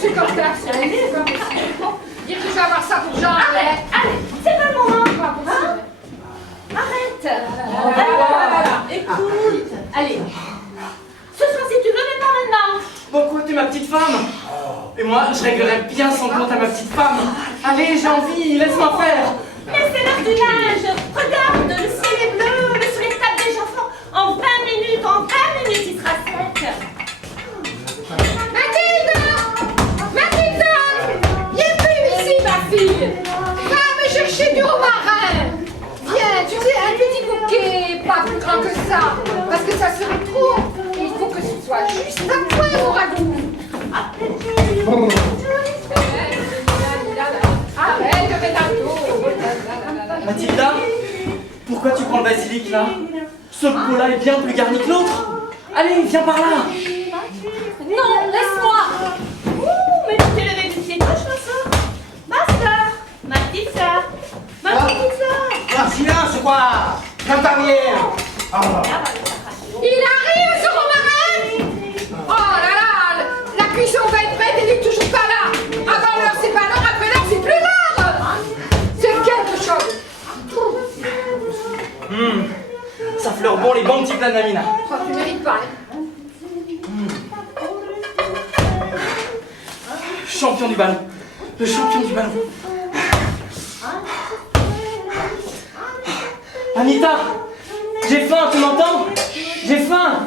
c'est comme ça. C'est comme ça. Dire que je vais avoir ça pour Jean. Allez, c'est pas le moment. Pas possible. Arrête. Voilà. Écoute, allez. Ce soir si tu veux, mais pas maintenant. Pourquoi t'es ma petite femme? Et moi, je réglerais bien son compte à ma petite femme. Allez, j'ai envie, laisse-moi faire. Mais c'est l'heure du linge. Regarde, le ciel est bleu, le soleil tape déjà fort. En 20 minutes, il sera sec. Mathilde! Mathilde! Viens plus ici, ma fille! Va me chercher du romarin! Viens, tu sais, un petit bouquet, pas plus grand que ça, parce que ça serait trop. Et il faut que ce soit juste à point, mon ragoût! Arrête de mettre un tour! Mathilda, pourquoi tu prends le basilic là? Ce pot-là est bien plus garni que l'autre. Allez, viens par là. Non, laisse-moi. Ouh, mais tu t'es levé du pied gauche, ma soeur. Ma soeur, ma petite soeur, ma petite soeur. Ah, silence, quoi! J'interviens! Il arrive, ce romarin! Oh là là! La cuisson va être prête, il est toujours pas là! Avant l'heure, c'est pas l'heure, après l'heure, c'est plus l'heure! C'est quelque chose! Ça fleure bon les bons petits plats de Mamina. Oh, tu mérites pas, hein? Champion du ballon. Le champion du ballon. Anita, j'ai faim, tu m'entends? J'ai faim.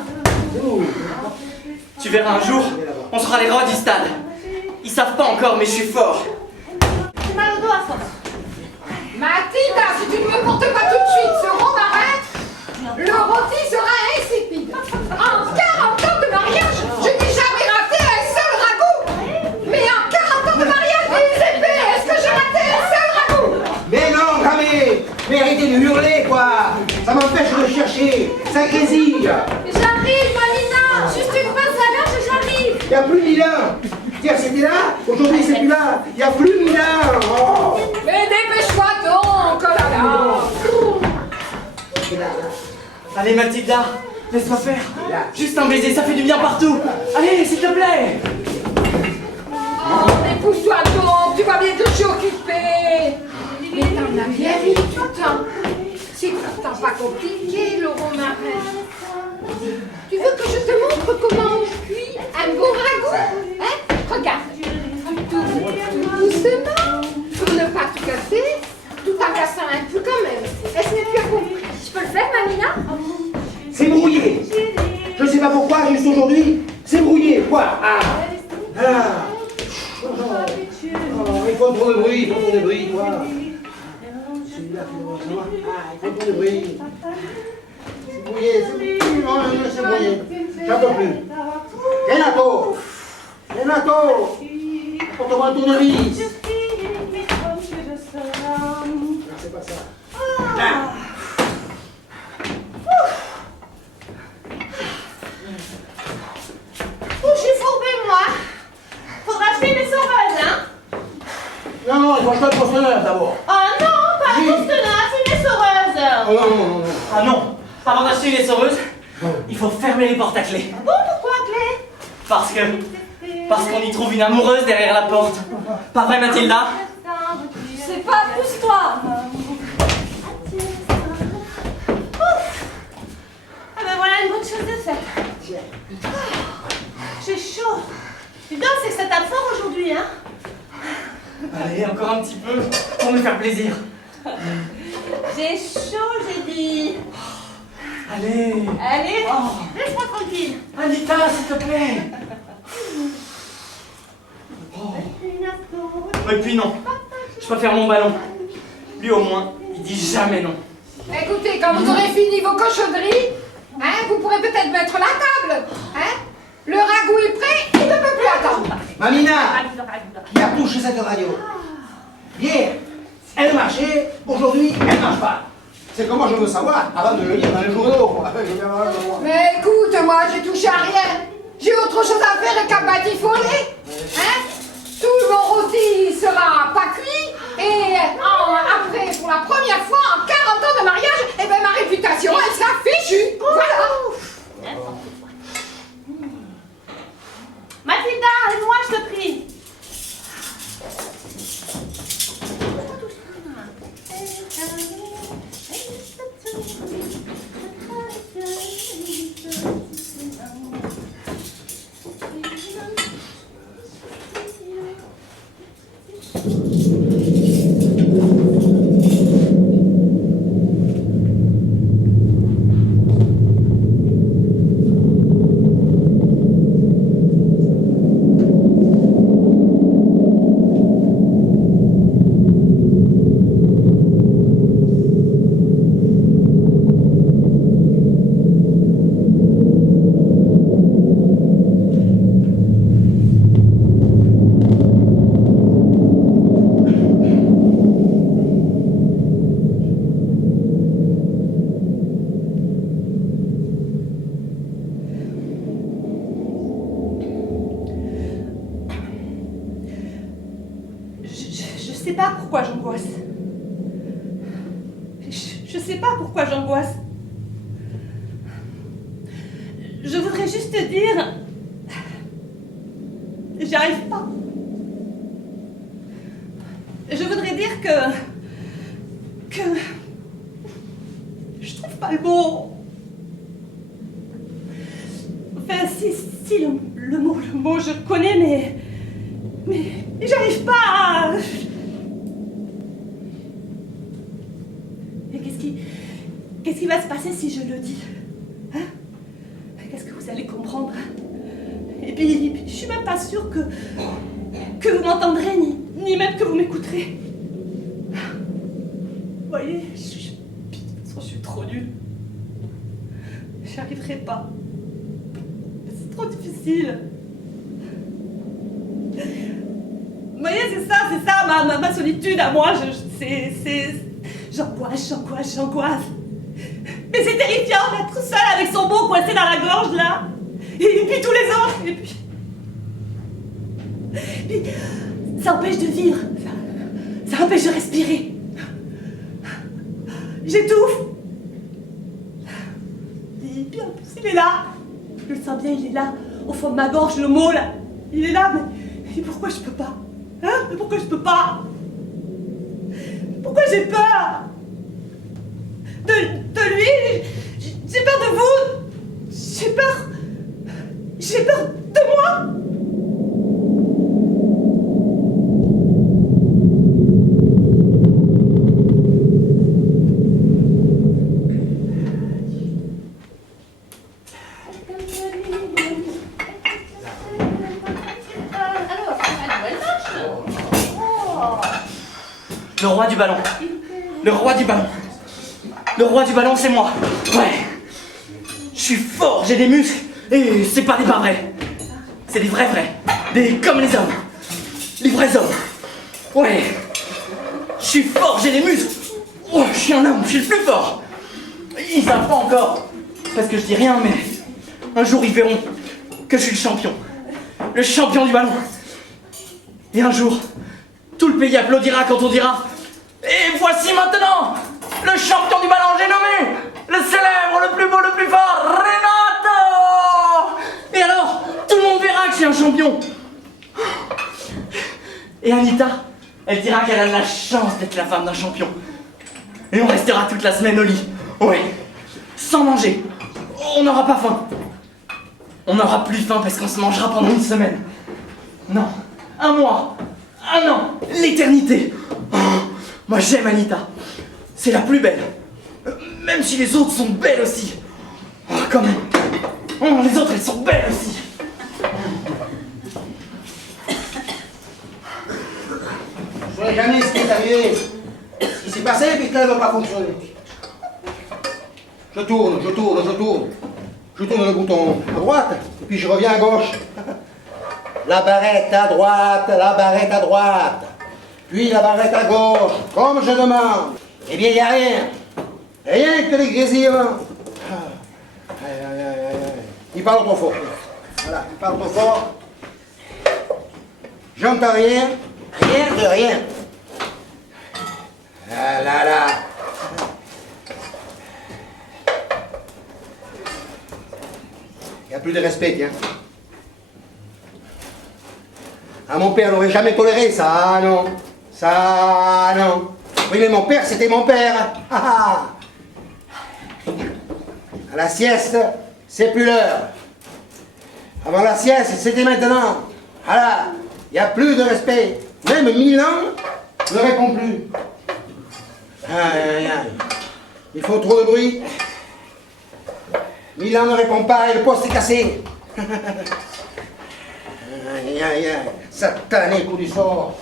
Tu verras un jour, on sera les rois du stade. Ils savent pas encore, mais je suis fort. J'ai mal au dos à force. Mathilda, si tu ne me portes pas tout de suite ce romarin, le rôti sera insipide. En 40 ans de mariage, je n'ai jamais raté un seul ragoût. Mais en 40 ans de mariage, des épées, est-ce que j'ai raté un seul ragoût? Mais non, jamais! Mais arrêtez de hurler, quoi! Ça m'empêche de chercher! Ça grésille! J'arrive, Malina. Juste une pince à l'heure, j'arrive. Il n'y a plus 1000 ans! Hier c'était là, aujourd'hui c'est plus là! Il n'y a plus 1000 ans! Oh. Mais dépêche-toi donc, oh là là. Allez Mathilda, laisse-moi faire. Juste un baiser, ça fait du bien partout. Allez, s'il te plaît. Oh, mais pousse-toi donc, tu vas bientôt t'occuper. Mais t'en as bien mis tout le temps. C'est pourtant pas compliqué, le romarin. Tu veux que je te montre comment on cuit un bon ragoût? Hein? Regarde. Tout doucement, pour ne pas tout casser, tout en cassant un peu quand même. Est-ce que tu as compris? Je peux le faire, Mamina? C'est brouillé! Je sais pas pourquoi, juste aujourd'hui, c'est brouillé, quoi! Ah! Oh, il faut trop de bruit, il faut trop de bruit, quoi! Celui-là, il faut trop de bruit! C'est brouillé, c'est brouillé! Non, c'est brouillé! J'en peux plus! Renato! Renato! Porte-moi un tournevis! C'est pas ça! Oh, je suis fourbée, moi. Faudra acheter une essoreuse, hein? Non, il faut acheter le poissonneur d'abord! Oh non, pas une pousseuse, une essoreuse. Oh non, non, non, non! Ah non, avant d'acheter une essoreuse, il faut fermer les portes à clé. Bon, pourquoi, Clé? Parce qu'on y trouve une amoureuse derrière la porte. Pas vrai Mathilda? Je sais pas, pousse-toi. Ah ben voilà une bonne chose de faite. J'ai chaud. Dis donc, c'est que ça tape fort aujourd'hui, hein? Allez, encore un petit peu, pour me faire plaisir. J'ai chaud, j'ai dit. Allez. Allez, Oh. laisse-moi tranquille. Anita, s'il te plaît. Et puis non, je préfère mon ballon. Lui au moins, il dit jamais non. Écoutez, quand vous aurez fini vos cochonneries, hein, vous pourrez peut-être mettre la table. Hein? Le ragoût est prêt, il ne peut plus attendre. Mamina, qui a touché cette radio? Hier, elle marchait, aujourd'hui, elle marche pas. C'est comment je veux savoir avant de le lire dans les journaux, quoi. Je veux bien avoir le droit. Mais écoute, moi j'ai touché à rien. J'ai autre chose à faire qu'à batifoler. Hein? Tout mon rôti sera pas cuit. Et après, pour la première fois en 40 ans de mariage, eh ben, ma réputation, elle sera fichue. Voilà. Mathilda, aide-moi, je te prie. Je sais pas pourquoi j'angoisse. Je sais pas pourquoi j'angoisse. Je voudrais juste te dire... J'y arrive pas. Je voudrais dire que... Je trouve pas le mot. Enfin, si le mot, je le connais, mais j'arrive pas à... Mais qu'est-ce qui va se passer si je le dis? Hein? Qu'est-ce que vous allez comprendre? Et puis, je suis même pas sûre que vous m'entendrez, ni même que vous m'écouterez. Vous voyez, de toute façon, je suis trop nulle. J'y arriverai pas. C'est trop difficile. Vous voyez, c'est ça, ma solitude à moi. J'angoisse. Mais c'est terrifiant d'être seule avec son mot coincé dans la gorge, là. Et puis tous les autres. Et puis ça empêche de vivre. Ça empêche de respirer. J'étouffe. Et puis en plus, il est là. Je le sens bien, il est là. Au fond de ma gorge, le mot, là. Il est là, mais pourquoi je peux pas? Hein? Mais pourquoi je peux pas? Pourquoi j'ai peur? De lui, j'ai peur de vous. J'ai peur de moi. Le roi du ballon. Le roi du ballon. Le roi du ballon, c'est moi. Ouais. Je suis fort, j'ai des muscles. Et c'est pas des pas vrais. C'est des vrais. Des comme les hommes. Les vrais hommes. Ouais. Je suis fort, j'ai des muscles. Oh, je suis un homme, je suis le plus fort. Ils savent pas encore. Parce que je dis rien, mais un jour ils verront que je suis le champion. Le champion du ballon. Et un jour, tout le pays applaudira quand on dira: et voici maintenant le champion du ballon, j'ai nommé le célèbre, le plus beau, le plus fort, Renato. Et alors, tout le monde verra que je suis un champion. Et Anita, elle dira qu'elle a la chance d'être la femme d'un champion. Et on restera toute la semaine au lit, ouais, sans manger. On n'aura pas faim. On n'aura plus faim parce qu'on se mangera pendant une semaine. Non, un mois, un an, l'éternité. Oh, moi j'aime Anita. C'est la plus belle. Même si les autres sont belles aussi. Oh, quand même. Oh, les autres, elles sont belles aussi. Je ne saurais jamais ce qui est arrivé. Ce qui s'est passé, puisque elle ne va pas fonctionner. Je tourne. Je tourne le bouton à droite, et puis je reviens à gauche. La barrette à droite. Puis la barrette à gauche, comme je demande. Eh bien, il n'y a rien. Rien que les grésillements. Il parle trop fort. Voilà, il parle trop fort. J'entends rien. Rien de rien. Ah là là. Il n'y a plus de respect, tiens. Ah, mon père n'aurait jamais toléré ça, non. Ça, non. Oui, mais mon père, c'était mon père. Ah, ah. À la sieste, c'est plus l'heure. Avant la sieste, c'était maintenant. Voilà, il n'y a plus de respect. Même Milan ne répond plus. Aïe, aïe, aïe. Ils font trop de bruit. Milan ne répond pas et le poste est cassé. Aïe, aïe, aïe. Satané coup du sort.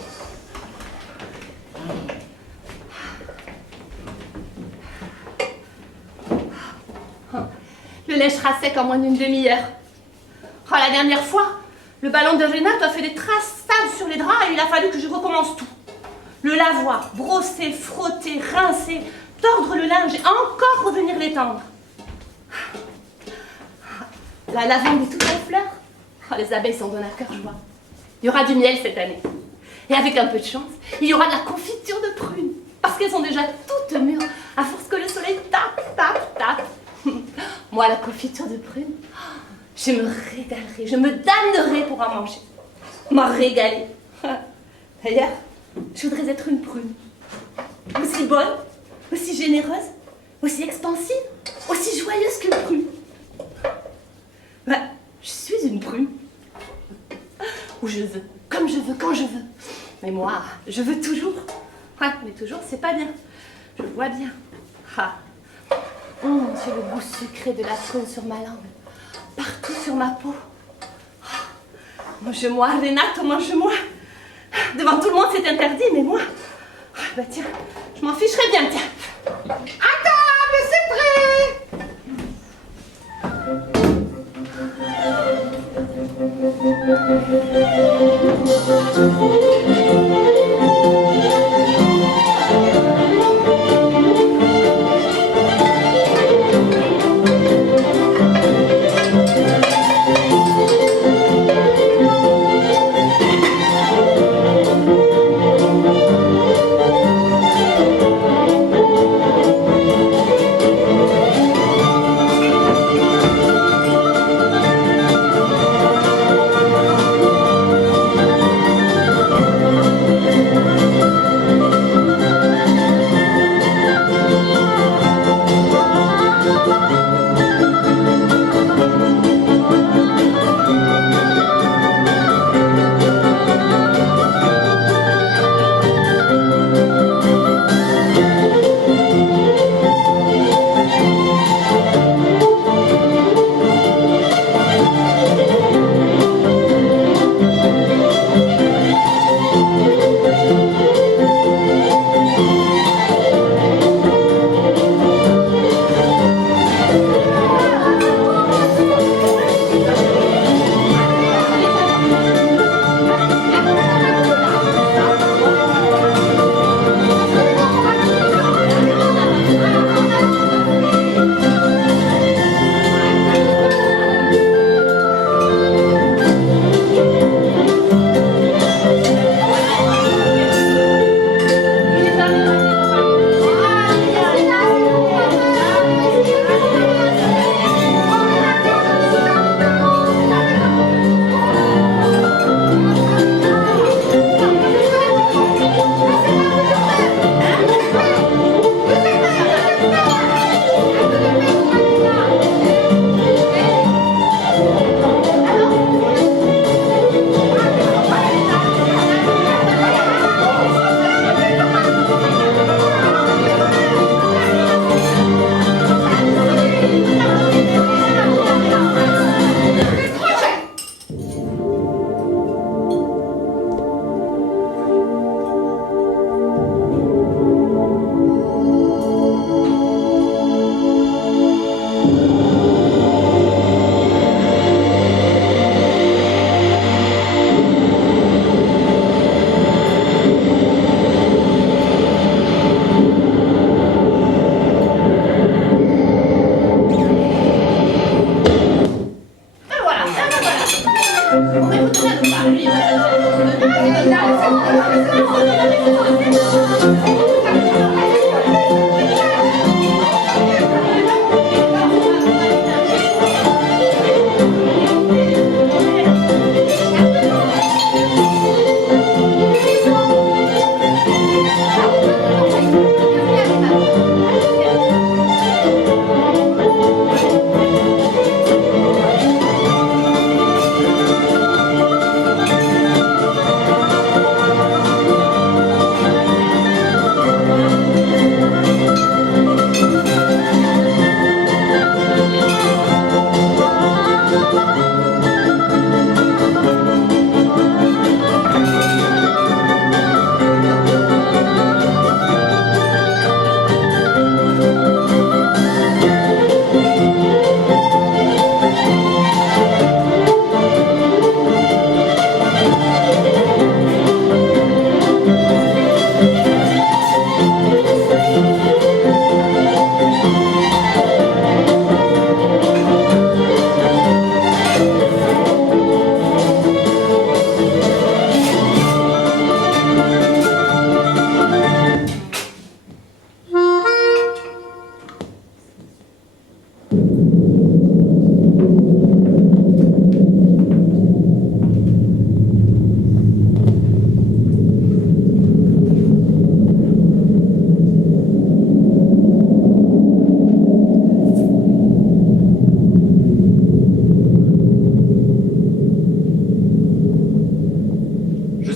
Le lait sera sec en moins d'une demi-heure. Oh, la dernière fois, le ballon de Renato a fait des traces sales sur les draps et il a fallu que je recommence tout. Le lavoir, brosser, frotter, rincer, tordre le linge et encore revenir l'étendre. La lavande est toute en fleurs. Oh, les abeilles s'en donnent à cœur joie. Il y aura du miel cette année. Et avec un peu de chance, il y aura de la confiture de prunes. Parce qu'elles sont déjà toutes mûres, à force que le soleil tape, tape, tape. Moi, la confiture de prunes, je me régalerai, je me damnerai pour en manger. M'en régaler. D'ailleurs, je voudrais être une prune. Aussi bonne, aussi généreuse, aussi expansive, aussi joyeuse qu'une prune. Ben, je suis une prune. Où je veux, comme je veux, quand je veux. Mais moi, je veux toujours. Ouais, mais toujours, c'est pas bien. Je le vois bien. Ah. J'ai le goût sucré de la prune sur ma langue, partout sur ma peau. Mange-moi, Renato, mange-moi. Devant tout le monde, c'est interdit, mais moi... Bah tiens, je m'en ficherais bien, tiens. À table, c'est prêt.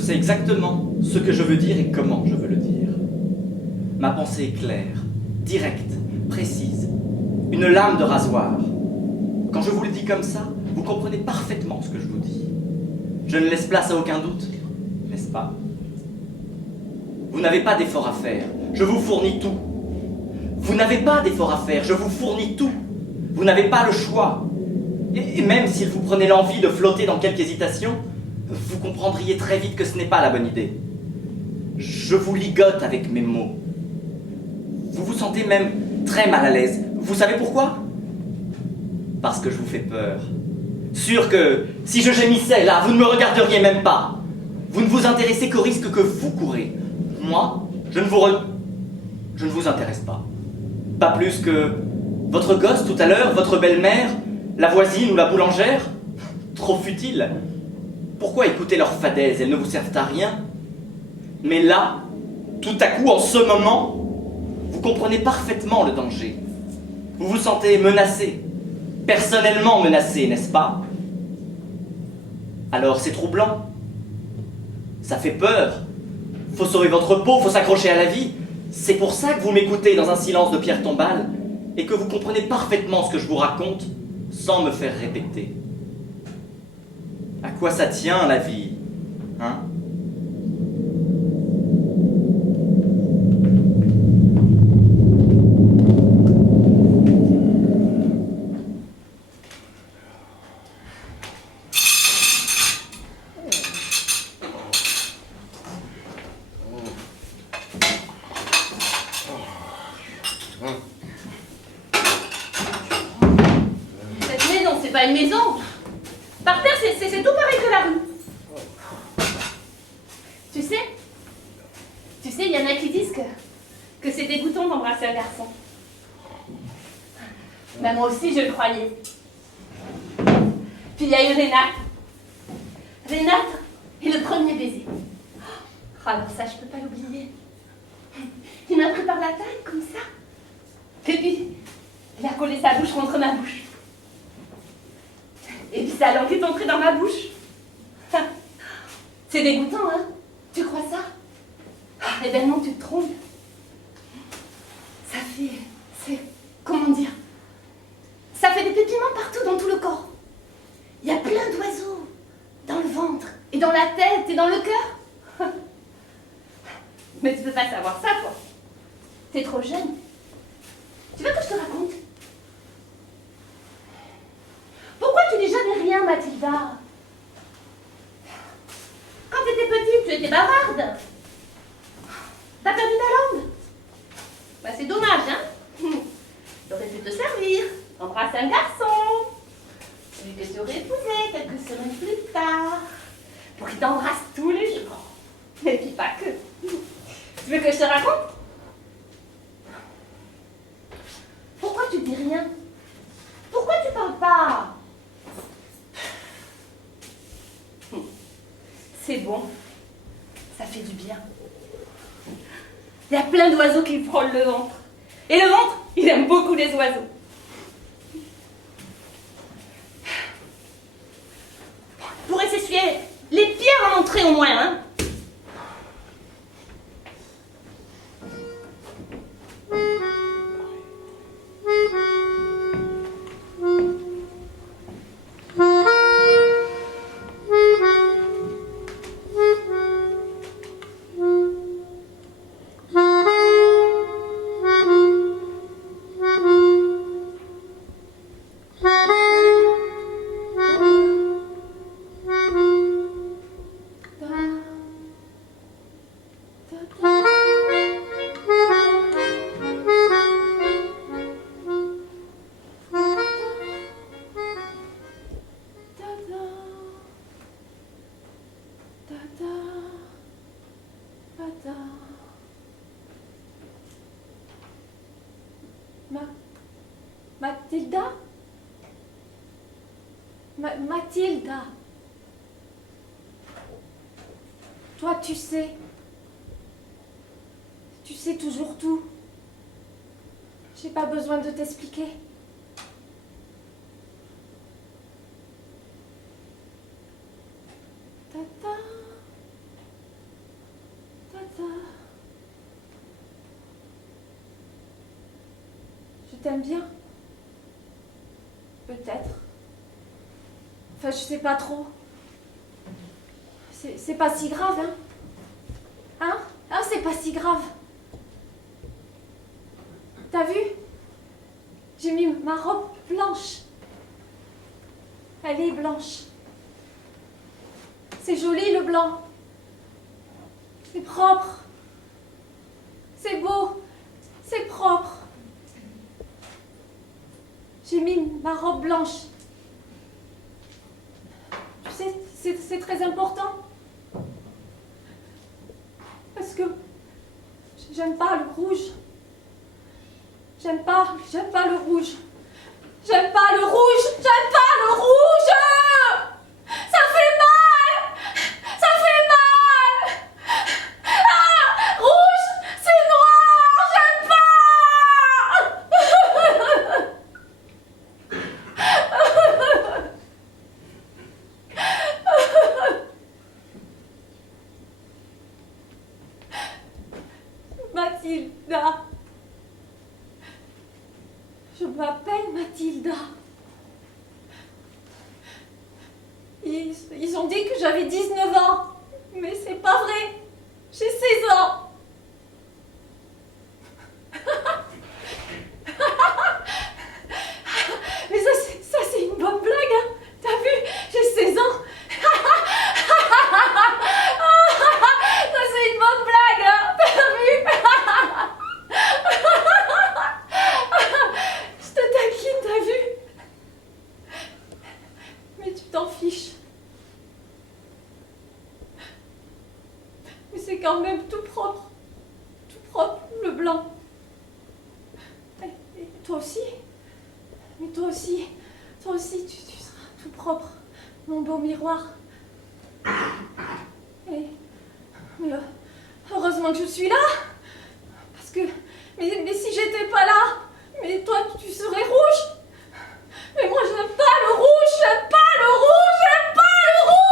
sais exactement ce que je veux dire et comment je veux le dire. Ma pensée est claire, directe, précise, une lame de rasoir. Quand je vous le dis comme ça, vous comprenez parfaitement ce que je vous dis. Je ne laisse place à aucun doute, n'est-ce pas? Vous n'avez pas d'effort à faire, je vous fournis tout. Vous n'avez pas d'effort à faire, je vous fournis tout. Vous n'avez pas le choix. Et même s'il vous prenait l'envie de flotter dans quelque hésitation, vous comprendriez très vite que ce n'est pas la bonne idée. Je vous ligote avec mes mots. Vous vous sentez même très mal à l'aise. Vous savez pourquoi? Parce que je vous fais peur. Sûr que si je gémissais là, vous ne me regarderiez même pas. Vous ne vous intéressez qu'au risque que vous courez. Moi, je ne vous intéresse pas. Pas plus que votre gosse tout à l'heure, votre belle-mère, la voisine ou la boulangère. Trop futile. Pourquoi écouter leurs fadaises? Elles ne vous servent à rien. Mais là, tout à coup, en ce moment, vous comprenez parfaitement le danger. Vous vous sentez menacé, personnellement menacé, n'est-ce pas? Alors c'est troublant. Ça fait peur. Faut sauver votre peau, faut s'accrocher à la vie. C'est pour ça que vous m'écoutez dans un silence de pierre tombale et que vous comprenez parfaitement ce que je vous raconte sans me faire répéter. À quoi ça tient, la vie, hein? Cette maison, c'est pas une maison. Par terre, c'est tout pareil que la rue. Tu sais, il y en a qui disent que c'est dégoûtant d'embrasser un garçon. Ben moi aussi, je le croyais. Puis il y a eu Renate. Renate est le premier baiser. Oh, alors ça, je peux pas l'oublier. Il m'a pris par la taille, comme ça. Et puis, il a collé sa bouche contre ma bouche. Et puis sa langue est entrée dans ma bouche. C'est dégoûtant, hein? Tu crois ça? Eh ben non, tu te trompes. Comment dire? Ça fait des pépiments partout dans tout le corps. Il y a plein d'oiseaux. Dans le ventre, et dans la tête, et dans le cœur. Mais tu peux pas savoir ça, toi. T'es trop jeune. Tu veux que je te raconte? Pourquoi tu dis jamais rien, Mathilda? Quand tu étais petite, tu étais bavarde. T'as perdu ta langue. Bah, c'est dommage, hein? T'aurais pu te servir, embrasser un garçon, celui que tu aurais épousé quelques semaines plus tard, pour qu'il t'embrasse tous les jours. Et puis pas que. Tu veux que je te raconte? Pourquoi tu dis rien? Pourquoi tu parles pas? C'est bon. Ça fait du bien. Il y a plein d'oiseaux qui frôlent le ventre. Et le ventre, il aime beaucoup les oiseaux. Pourrait s'essuyer les pierres à l'entrée au moins, hein? Mathilda? Mathilda? Toi, tu sais toujours tout. J'ai pas besoin de t'expliquer. Ta-ta, t'aime bien. Peut-être. Enfin, je sais pas trop. C'est pas si grave, hein? Hein? Hein, c'est pas si grave. T'as vu? J'ai mis ma robe blanche. Elle est blanche. C'est joli le blanc. C'est propre. C'est beau. C'est propre. J'ai mis ma robe blanche. Tu sais, c'est très important. Parce que j'aime pas le rouge. J'aime pas le rouge. J'aime pas le rouge. J'aime pas le rouge. Ça fait mal. Ça fait mal. Ah, rouge, c'est noir. J'aime pas. Mathilda. Je m'appelle Mathilda. Ils ont dit que j'avais 19 ans. Mais c'est pas vrai. J'ai 16 ans. Mais ça c'est une bonne blague, hein. T'as vu? J'ai 16 ans. Ça c'est une bonne blague, hein. T'as vu? Je te taquine, t'as vu? Mais tu t'en fiches. Mais c'est quand même tout propre. Tout propre, le blanc. Et toi aussi? Mais toi aussi tu seras tout propre, mon beau miroir. Mais heureusement que je suis là. Parce que, mais si j'étais pas là, mais toi tu serais rouge. Mais moi j'aime pas le rouge, j'aime pas le rouge, j'aime pas le rouge.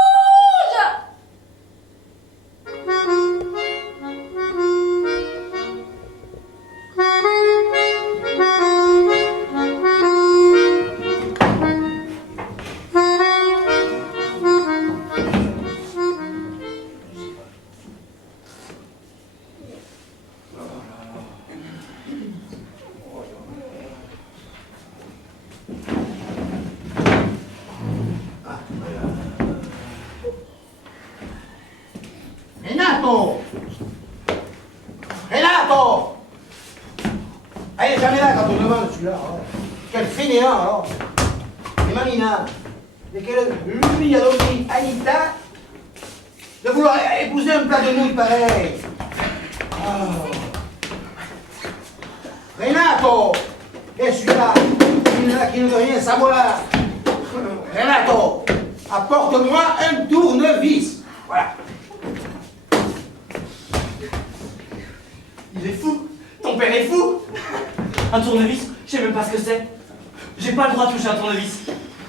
Renato! Renato! Elle est jamais là quand on demande celui-là. Alors. Quel fainéant alors! Et Mamina, et quelle lui a donné Anita de vouloir épouser un plat de nouilles pareil. Oh. Renato! Et celui-là, celui-là qui ne veut rien savoir. Renato, apporte-moi un tournevis. Voilà. Il est fou. Ton père est fou. Un tournevis, je sais même pas ce que c'est. J'ai pas le droit de toucher un tournevis.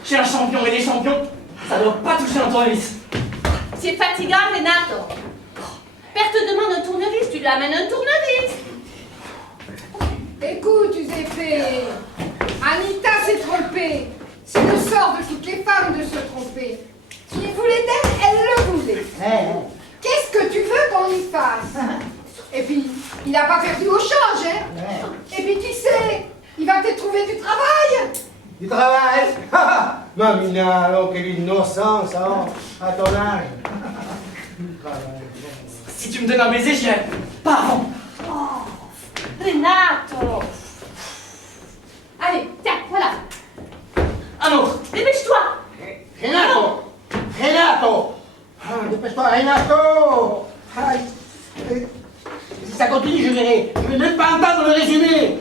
Je suis un champion et les champions, ça doit pas toucher un tournevis. C'est fatigant, Renato. Père te demande un tournevis, tu lui amènes un tournevis. Écoute, Giuseppe, Anita s'est trompée. C'est le sort de toutes les femmes de se tromper. Tu voulais d'elle, elle le voulait. Qu'est-ce que tu veux qu'on y fasse? Et puis, il n'a pas perdu au change, hein? Et puis, qui sait, il va peut-être trouver du travail. Du travail? Mamina, alors quelle innocence, hein, à ton âge. Du travail. Si tu me donnes un baiser, j'irai. Pas avant. Oh, Renato. Allez, tiens, voilà. Un autre. Dépêche-toi. Renato! Renato! Ah, dépêche-toi, Renato! Ah, si ça continue, je vais même pas entendre le résumé.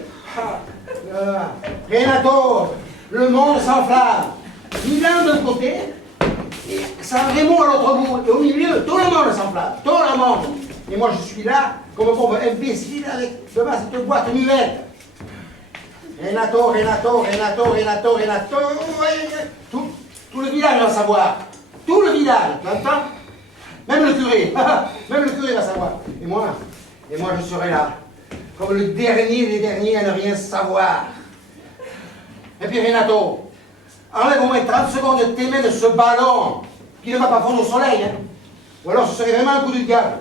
Renato, le monde s'enflamme. Milan d'un côté, et San Remo à l'autre bout. Et au milieu, tout le monde s'enflamme. Tout le monde. Et moi, je suis là, comme un pauvre imbécile, avec devant cette boîte muette. Renato, Renato, Renato, Renato, Renato. Tout le village va savoir. Tout le village, tu entends? Même le curé. Même le curé va savoir. Et moi, je serai là. Comme le dernier des derniers à ne rien savoir. Et puis Renato, enlève au moins 30 secondes de tes mains de ce ballon qui ne va pas fondre au soleil. Hein. Ou alors ce serait vraiment un coup du diable.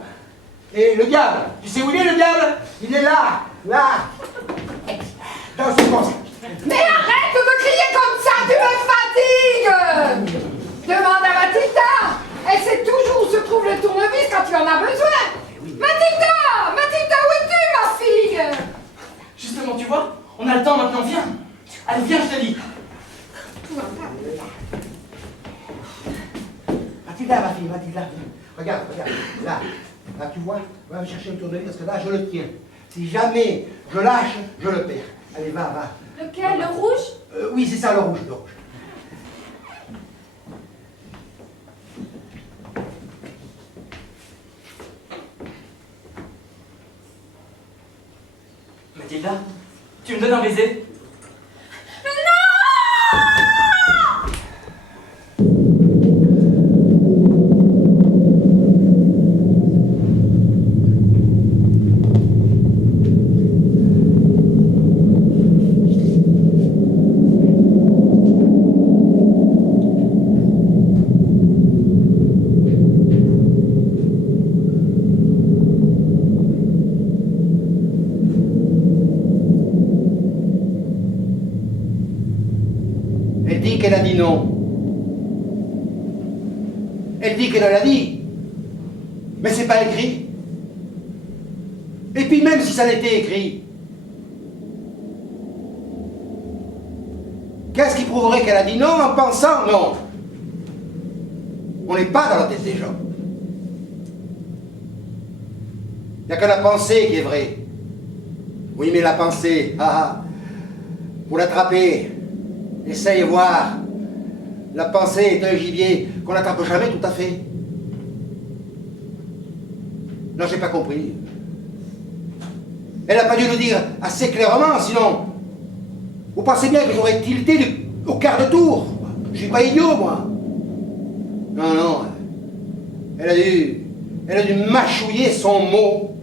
Et le diable, tu sais où il est le diable? Il est là, là. Dans ce coin. Mais arrête de me crier comme ça, tu me fatigues! Demande à Mathilda! Elle sait toujours où se trouve le tournevis quand tu en as besoin! Mathilda! Mathilda, où es-tu, ma fille? Justement, tu vois, on a le temps maintenant, viens. Allez, viens, je te dis. Mathilda, ma fille, Mathilda. Regarde, regarde, là. Là, tu vois, va me chercher le tournevis parce que là, je le tiens. Si jamais je lâche, je le perds. Allez, va, va. Lequel? Le rouge? Oui, c'est ça, le rouge, le rouge. Mathilda, tu me donnes un baiser? Elle dit qu'elle a dit non. Elle dit qu'elle l'a dit. Mais c'est pas écrit. Et puis même si ça l'était écrit, qu'est-ce qui prouverait qu'elle a dit non en pensant non? On n'est pas dans la tête des gens. Il n'y a que la pensée qui est vraie. Oui, mais la pensée, pour l'attraper, essaye voir. La pensée est un gibier qu'on n'attrape jamais tout à fait. Non, j'ai pas compris. Elle n'a pas dû le dire assez clairement, sinon... Vous pensez bien que j'aurais tilté au quart de tour. Je suis pas idiot, moi. Non, non. Elle a dû mâchouiller son mot.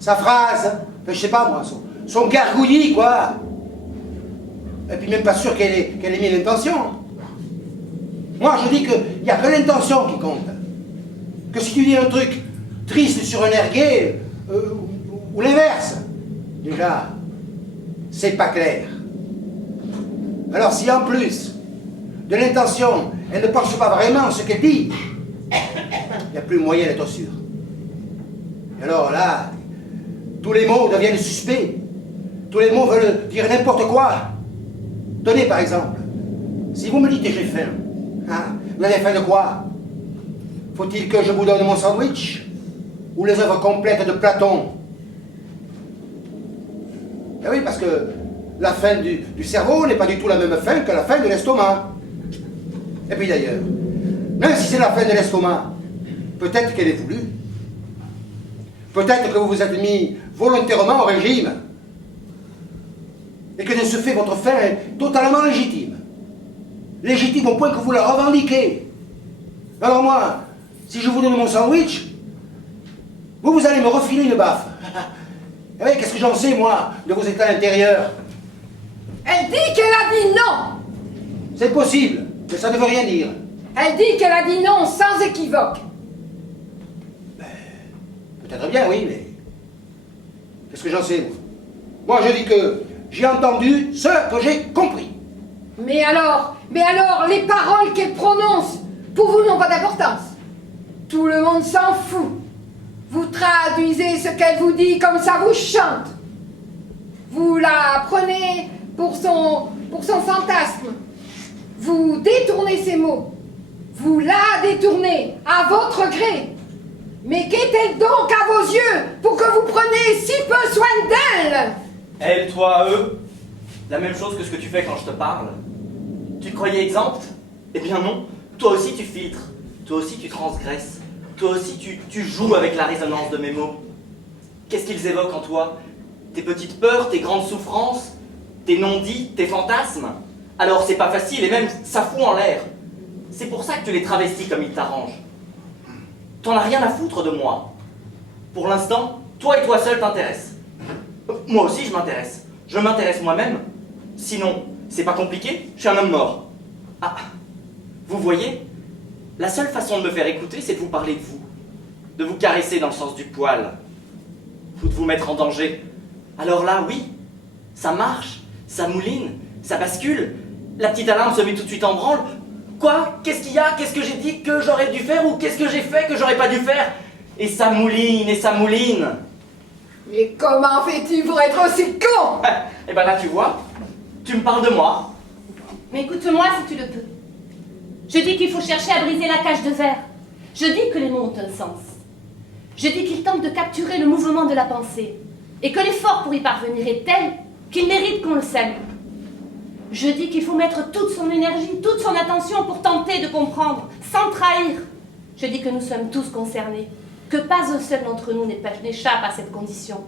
Sa phrase. Enfin, je sais pas, moi. Son gargouillis, quoi. Et puis même pas sûr qu'elle ait mis l'intention. Moi, je dis qu'il n'y a que l'intention qui compte. Que si tu dis un truc triste sur un air gai, ou l'inverse, déjà, c'est pas clair. Alors si en plus de l'intention, elle ne pense pas vraiment ce qu'elle dit, il n'y a plus moyen d'être sûr. Et alors là, tous les mots deviennent suspects. Tous les mots veulent dire n'importe quoi. Tenez par exemple, si vous me dites que j'ai faim, vous avez faim de quoi? Faut-il que je vous donne mon sandwich? Ou les œuvres complètes de Platon? Eh oui, parce que la faim du cerveau n'est pas du tout la même faim que la faim de l'estomac. Et puis d'ailleurs, même si c'est la faim de l'estomac, peut-être qu'elle est voulue. Peut-être que vous vous êtes mis volontairement au régime. Et que de ce fait, votre faim est totalement légitime. Légitime au point que vous la revendiquez. Alors moi, si je vous donne mon sandwich, vous allez me refiler une baffe. Eh oui, qu'est-ce que j'en sais, moi, de vos états intérieurs? Elle dit qu'elle a dit non! C'est possible, mais ça ne veut rien dire. Elle dit qu'elle a dit non sans équivoque. Peut-être bien, oui, mais... Qu'est-ce que j'en sais, moi? Moi, je dis que j'ai entendu ce que j'ai compris. Mais alors, les paroles qu'elle prononce, pour vous, n'ont pas d'importance. Tout le monde s'en fout. Vous traduisez ce qu'elle vous dit comme ça vous chante. Vous la prenez pour son fantasme. Vous détournez ses mots. Vous la détournez à votre gré. Mais qu'est-elle donc à vos yeux pour que vous preniez si peu soin d'elle? Elle, toi, eux, la même chose que ce que tu fais quand je te parle. Tu te croyais exempte? Eh bien non, toi aussi tu filtres, toi aussi tu transgresses, toi aussi tu joues avec la résonance de mes mots. Qu'est-ce qu'ils évoquent en toi? Tes petites peurs, tes grandes souffrances, tes non-dits, tes fantasmes? Alors c'est pas facile et même ça fout en l'air. C'est pour ça que tu les travestis comme il t'arrange. T'en as rien à foutre de moi. Pour l'instant, toi et toi seul t'intéressent. Moi aussi je m'intéresse. Je m'intéresse moi-même. Sinon, c'est pas compliqué, je suis un homme mort. Ah, vous voyez, la seule façon de me faire écouter, c'est de vous parler de vous. De vous caresser dans le sens du poil. Ou de vous mettre en danger. Alors là, oui, ça marche, ça mouline, ça bascule. La petite alarme se met tout de suite en branle. Quoi? Qu'est-ce qu'il y a? Qu'est-ce que j'ai dit que j'aurais dû faire? Ou qu'est-ce que j'ai fait que j'aurais pas dû faire? Et ça mouline, et ça mouline. Mais comment fais-tu pour être aussi con? Et ben là, tu vois, tu me parles de moi. Mais écoute-moi si tu le peux. Je dis qu'il faut chercher à briser la cage de verre. Je dis que les mots ont un sens. Je dis qu'ils tentent de capturer le mouvement de la pensée. Et que l'effort pour y parvenir est tel qu'il mérite qu'on le salue. Je dis qu'il faut mettre toute son énergie, toute son attention pour tenter de comprendre, sans trahir. Je dis que nous sommes tous concernés, que pas un seul d'entre nous n'échappe à cette condition.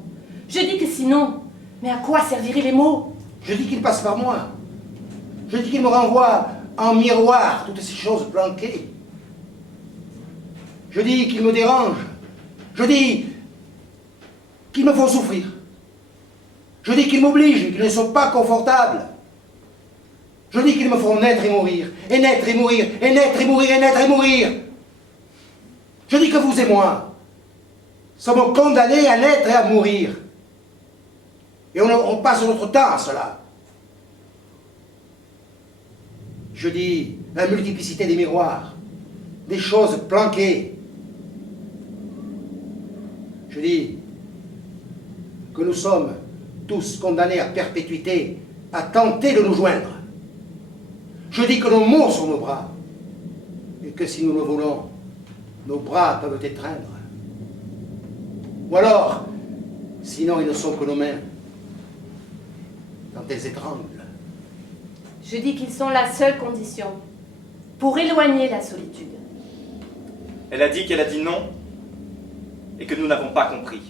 Je dis que sinon, mais à quoi serviraient les mots? Je dis qu'il passe par moi. Je dis qu'il me renvoie en miroir toutes ces choses planquées. Je dis qu'il me dérange. Je dis qu'ils me font souffrir. Je dis qu'ils m'obligent, qu'ils ne sont pas confortables. Je dis qu'ils me font naître et mourir, et naître et mourir, et naître et mourir, et naître et mourir. Je dis que vous et moi sommes condamnés à naître et à mourir. Et on passe notre temps à cela. Je dis la multiplicité des miroirs, des choses planquées. Je dis que nous sommes tous condamnés à perpétuité, à tenter de nous joindre. Je dis que nos mots sont nos bras, et que si nous le voulons, nos bras peuvent étreindre. Ou alors, sinon ils ne sont que nos mains, quand elles étranglent. Je dis qu'ils sont la seule condition pour éloigner la solitude. Elle a dit qu'elle a dit non, et que nous n'avons pas compris.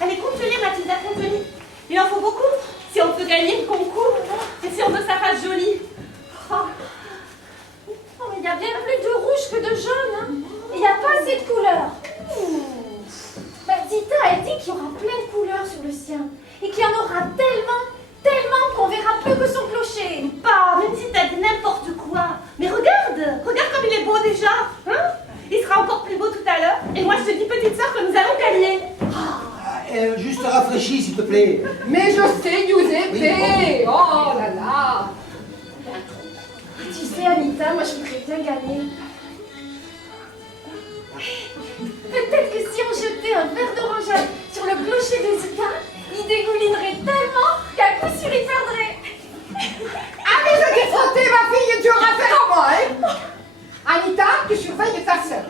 Allez, compte-les, Mathilda, compte-les. Il en faut beaucoup si on veut gagner le concours et si on veut que ça fasse joli. Oh, mais il y a bien plus de rouge que de jaune. Hein. Il n'y a pas assez de couleurs. Bah, Dita a dit qu'il y aura plein de couleurs sur le sien. Et qu'il y en aura tellement qu'on verra plus que son clocher. Bah, même si t'as dit n'importe quoi. Mais regarde comme il est beau déjà. Hein, il sera encore plus beau tout à l'heure. Et moi, je te dis, petite sœur, que nous allons gagner. Juste rafraîchis, s'il te plaît. Mais je sais, Giuseppe. Oui, Oh là là. Tu sais, Anita, moi je voudrais bien gagner. Peut-être que si on jetait un verre d'orangeade sur le clocher de Zita, il dégoulinerait tellement qu'à coup sûr il perdrait. Ah mais je t'ai frotté, ma fille, tu auras affaire à moi, hein. Anita, tu surveilles ta sœur.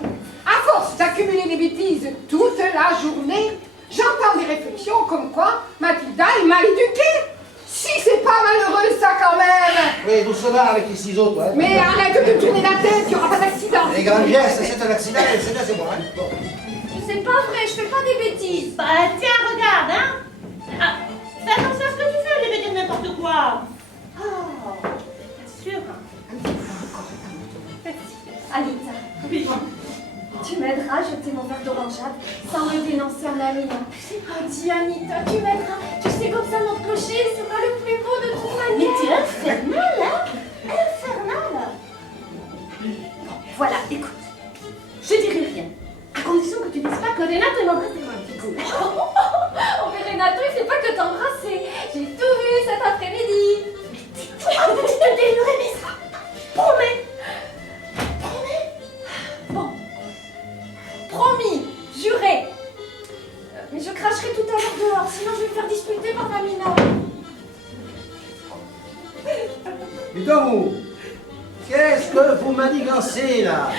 À force d'accumuler des bêtises toute la journée, j'entends des réflexions comme quoi Mathilda est mal éduquée. Si c'est pas malheureux ça quand même. Oui, doucement avec les ciseaux, toi. Hein. Mais arrête de te tourner la tête, il n'y aura pas d'accident. Les grands gestes, c'est un accident, c'est moi. Hein. Bon. C'est pas vrai, je fais pas des bêtises. Bah, tiens, regarde, hein. Ah, fais attention à ce que tu fais, au lieu de dire n'importe quoi. Oh, bien sûr. Anita, Oui. tu m'aideras à jeter mon verre d'orangeade sans me dénoncer en ami. Oh, dis Anita, tu m'aideras. Tu sais comme ça notre clocher sera le plus beau de toute Mais manière. tu es infernal, hein. Infernal. Bon, voilà, écoute. Je dirai rien. À condition que tu dises pas que Renato m'embrasse des mains. Oh, mais Renato, il fait pas que t'embrasser. J'ai tout vu cet après-midi. Arrête de délirer, mais ça. Promets. Promets. Bon. Promis. Juré. Mais je cracherai tout à l'heure dehors, sinon je vais me faire disputer par Mamina. Dis donc, vous, qu'est-ce que vous manigancez là?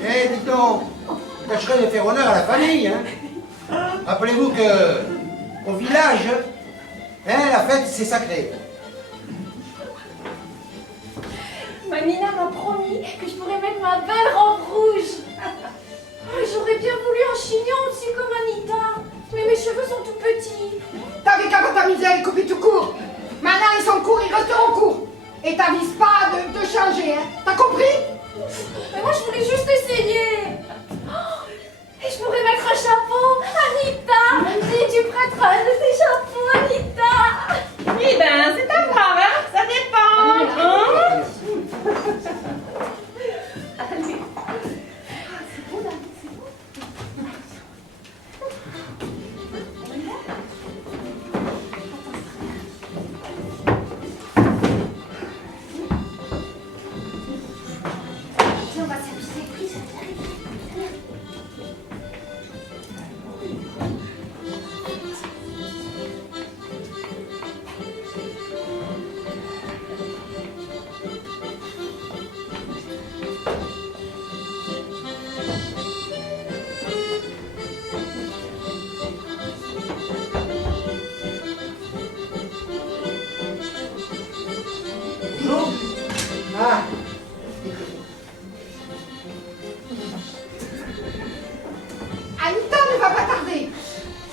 Eh, dis donc, vous tâcherez de faire honneur à la famille, hein? Rappelez-vous que, au village, hein, la fête, c'est sacré. Mamina m'a promis que je pourrais mettre ma belle robe rouge. Oh, j'aurais bien voulu un chignon aussi comme Anita, mais mes cheveux sont tout petits. T'avais qu'à pas t'amuser à les couper tout court. Maintenant ils sont courts, ils resteront courts. Et t'avises pas de changer, hein. T'as compris? Mais moi je voulais juste essayer. Oh, et je pourrais mettre un chapeau, Anita. Tu prêteras un de tes chapeaux, Anita. Oui, ben, c'est pas grave, hein? Ça dépend. Hein? Allez. C'est beau, David, c'est beau. Viens, on va s'amuser, prise. Bonjour. Ah. Anita ne va pas tarder.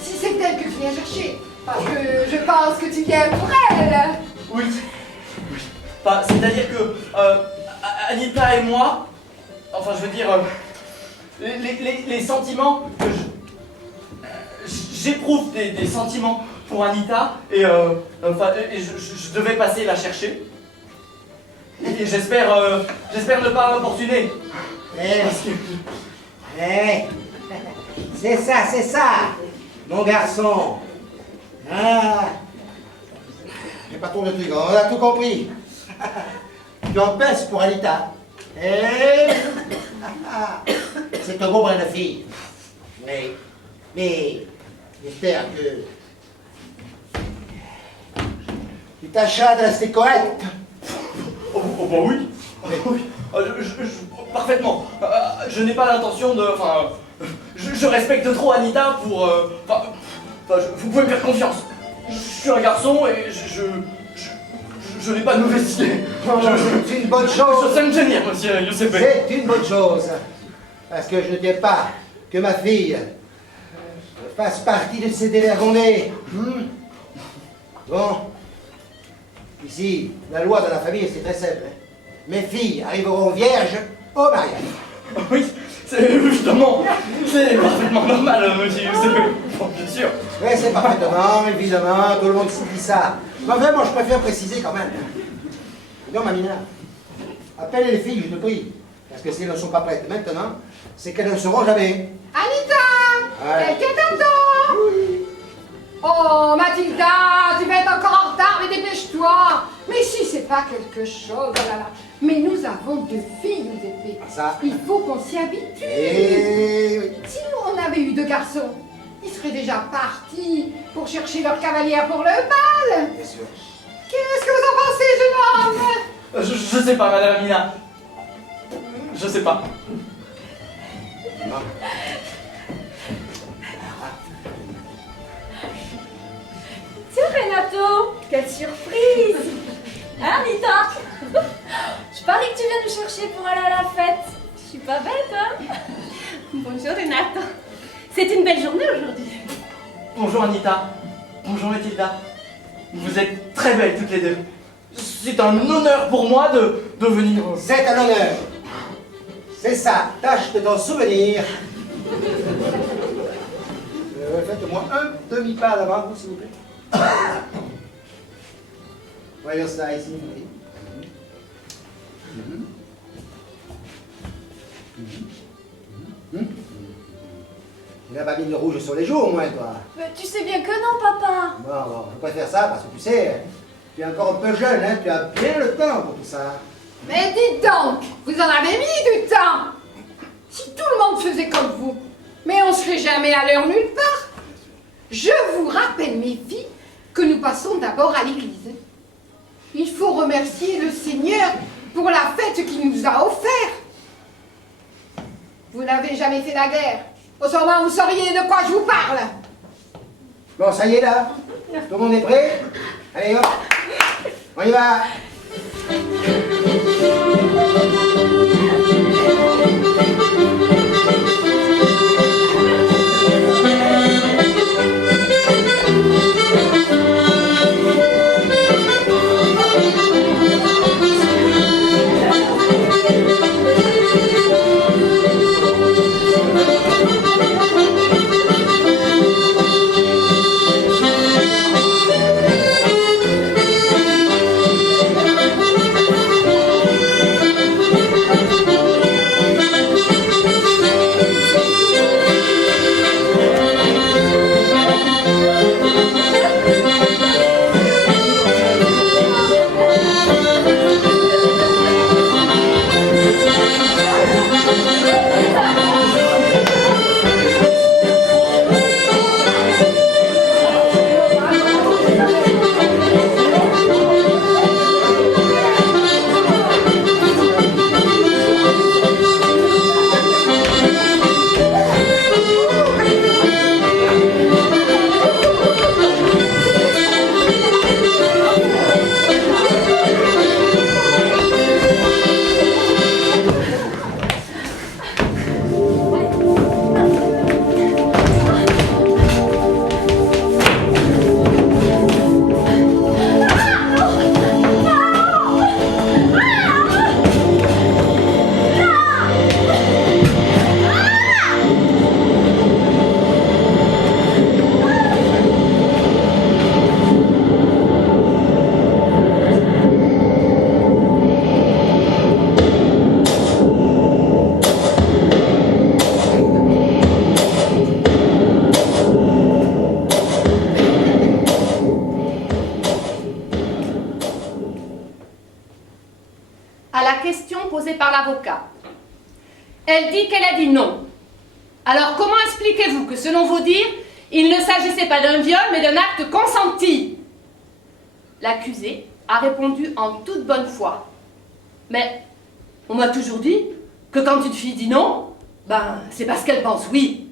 Si c'est elle que tu viens chercher. Parce que je pense que tu viens pour elle. Oui. Enfin, c'est-à-dire que Anita et moi, enfin je veux dire, les sentiments que j'éprouve des sentiments pour Anita et je devais passer la chercher. Et j'espère ne pas m'importuner. Eh, Parce que eh, c'est ça, mon garçon. Ah, j'ai pas trop de trucs, on a tout compris. Tu en pèses pour Anita. Eh, c'est un beau brin de fille. Mais j'espère que tu tâcheras de rester correct. oh bah oui. Oui. Parfaitement. Je n'ai pas l'intention de. Enfin. Je respecte trop Anita pour. Vous pouvez me faire confiance. Je suis un garçon et je n'ai pas de mauvaise idée. C'est une bonne chose. Je sais me tenir, monsieur Giuseppe. C'est une bonne chose. Parce que je ne tiens pas que ma fille fasse partie de ces dévergondés. Bon. Ici, la loi de la famille, c'est très simple. Hein. Mes filles arriveront vierges au mariage. Oui, c'est évidemment. C'est parfaitement normal, monsieur Giuseppe. Bon, bien sûr. Oui, c'est parfaitement, évidemment, tout le monde s'y dit ça. Mais enfin, moi, je préfère préciser quand même. Non, Mamina, appelle les filles, je te prie. Parce que si elles ne sont pas prêtes maintenant, c'est qu'elles ne le seront jamais. Anita, Ouais. quelqu'un t'attend? Oui. Oh, Mathilda, tu vas être encore en retard, mais dépêche-toi. Mais si c'est pas quelque chose, oh là là. Mais nous avons 2 filles, nous épées. Ça. Il faut qu'on s'y habitue. Et oui. Si nous, on avait eu 2 garçons, ils seraient déjà partis pour chercher leur cavalière pour le bal. Bien sûr. Qu'est-ce que vous en pensez, jeune homme? Je sais pas, madame Amina. Je sais pas. Non. Tiens, Renato, quelle surprise! Hein, Anita? Je parie que tu viens nous chercher pour aller à la fête. Je suis pas bête, hein? Bonjour, Renato. C'est une belle journée aujourd'hui. Bonjour Anita. Bonjour Mathilda. Vous êtes très belles toutes les deux. C'est un honneur pour moi de venir. C'est un honneur. C'est ça, tâche de t'en souvenir. Faites-moi un demi-pas d'avant, vous, s'il vous plaît. Voyons ça ici. Oui. Tu n'as pas mis de rouge sur les joues, au moins, toi. Mais tu sais bien que non, papa. Bon, je préfère ça parce que tu sais, Tu es encore un peu jeune, hein, tu as bien le temps pour tout ça. Mais dites donc, vous en avez mis du temps. Si tout le monde faisait comme vous, mais on serait jamais à l'heure nulle part. Je vous rappelle, mes filles, que nous passons d'abord à l'église. Il faut remercier le Seigneur pour la fête qu'il nous a offerte. Vous n'avez jamais fait la guerre. Autrement, vous sauriez de quoi je vous parle. Bon, ça y est là. Tout le monde est prêt? Allez, hop. On y va. À la question posée par l'avocat, elle dit qu'elle a dit non. Alors comment expliquez-vous que selon vos dires, il ne s'agissait pas d'un viol mais d'un acte consenti? L'accusée a répondu en toute bonne foi. Mais on m'a toujours dit que quand une fille dit non, ben c'est parce qu'elle pense oui.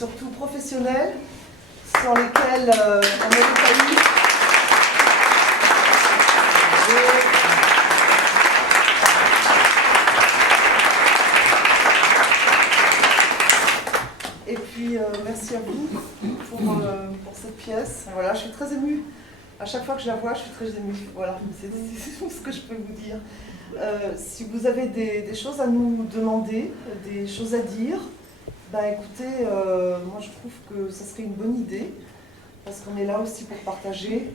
surtout professionnels, sans lesquels on n'aurait pas eu. Et puis merci à vous pour cette pièce. Voilà, je suis très émue. À chaque fois que je la vois, je suis très émue. Voilà, c'est tout ce que je peux vous dire. Si vous avez des choses à nous demander, des choses à dire, ben écoutez, moi je trouve que ça serait une bonne idée, parce qu'on est là aussi pour partager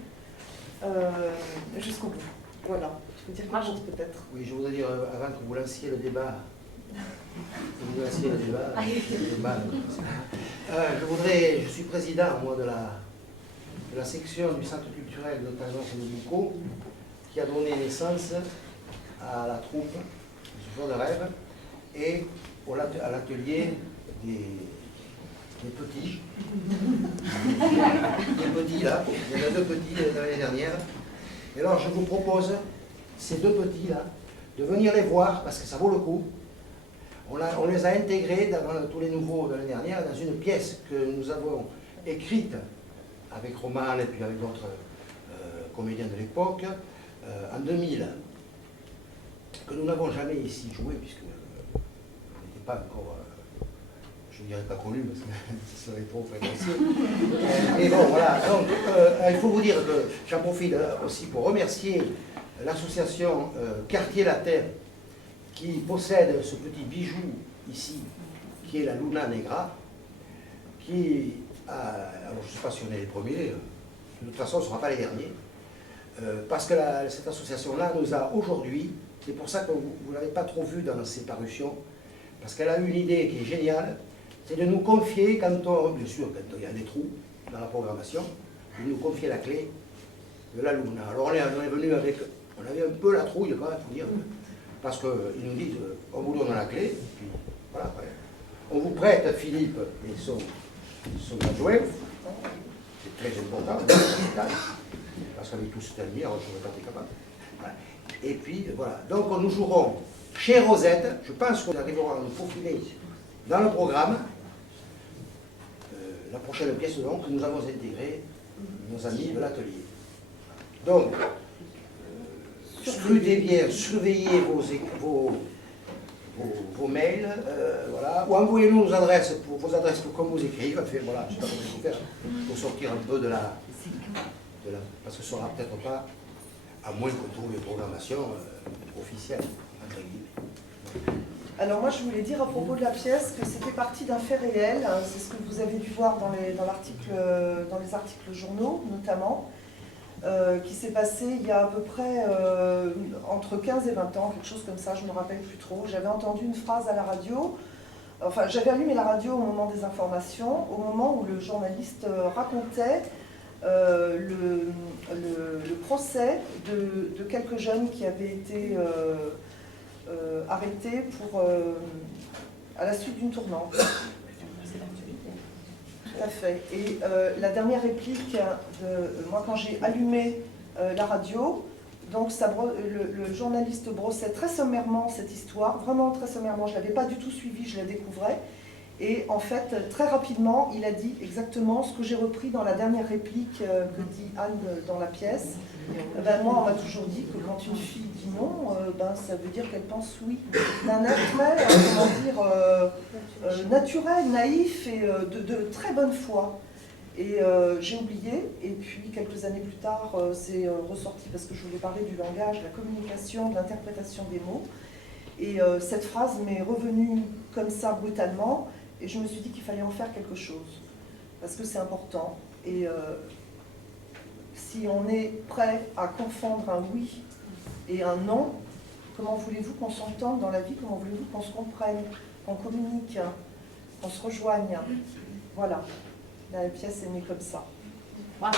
jusqu'au bout. Voilà, je veux dire quelque chose peut-être. Oui, je voudrais dire, avant que vous lanciez le débat, je suis président, moi, de la section du Centre culturel de Tagence et de Boucau, qui a donné naissance à la troupe du jour de rêve et à l'atelier des petits. Des petits là, il y en a 2 petits l'année dernière. Et alors je vous propose, ces 2 petits là, de venir les voir parce que ça vaut le coup. On les a intégrés dans tous les nouveaux de l'année dernière dans une pièce que nous avons écrite avec Roman et puis avec d'autres comédiens de l'époque en 2000, que nous n'avons jamais ici joué puisque on n'était pas encore, je ne dirais pas connu parce que ce serait trop prétentieux. Mais bon voilà, donc il faut vous dire que j'en profite aussi pour remercier l'association Quartier La Terre qui possède ce petit bijou ici, qui est la Luna Negra, qui alors je ne sais pas si on est les premiers, de toute façon on ne sera pas les derniers, parce que cette association-là nous a aujourd'hui, c'est pour ça que vous ne l'avez pas trop vu dans ses parutions, parce qu'elle a eu une idée qui est géniale, c'est de nous confier, bien sûr quand il y a des trous dans la programmation, de nous confier la clé de la Luna. Alors on est venu avec, on avait un peu la trouille quand même, il faut dire, parce qu'ils nous disent, on vous donne la clé, et puis voilà, on vous prête Philippe et son adjoint, c'est très important, parce qu'avec tout cet avenir, je ne serais pas capable. Voilà. Et puis voilà, donc nous jouerons chez Rosette, je pense qu'on arrivera à nous faufiler dans le programme, la prochaine pièce donc, que nous avons intégré nos amis de l'atelier. Donc, scrutez bien, surveillez vos mails, voilà, ou envoyez-nous vos adresses pour qu'on vous écrive. Enfin, voilà, je ne sais pas comment il faut faire pour sortir un peu de la parce que ce ne sera peut-être pas, à moins qu'on trouve une programmation officielle, entre guillemets. Alors moi je voulais dire à propos de la pièce que c'était parti d'un fait réel, hein, c'est ce que vous avez dû voir dans les articles journaux notamment, qui s'est passé il y a à peu près entre 15 et 20 ans, quelque chose comme ça, je ne me rappelle plus trop. J'avais entendu une phrase à la radio, enfin j'avais allumé la radio au moment des informations, au moment où le journaliste racontait le procès de quelques jeunes qui avaient été arrêtés à la suite d'une tournante. Tout à fait. Et la dernière réplique, moi quand j'ai allumé la radio, donc le journaliste brossait très sommairement cette histoire, vraiment très sommairement, je ne l'avais pas du tout suivi, je la découvrais. Et en fait, très rapidement, il a dit exactement ce que j'ai repris dans la dernière réplique que dit Anne dans la pièce. Ben, moi, on m'a toujours dit que quand une fille dit non, ben, ça veut dire qu'elle pense oui. D'un air très, comment dire, naturel, naïf et de très bonne foi. Et j'ai oublié, et puis quelques années plus tard, c'est ressorti parce que je voulais parler du langage, de la communication, de l'interprétation des mots. Et cette phrase m'est revenue comme ça brutalement, et je me suis dit qu'il fallait en faire quelque chose, parce que c'est important. Et si on est prêt à confondre un oui et un non, comment voulez-vous qu'on s'entende dans la vie? Comment voulez-vous qu'on se comprenne, qu'on communique, qu'on se rejoigne? Voilà, la pièce est née comme ça. Wow.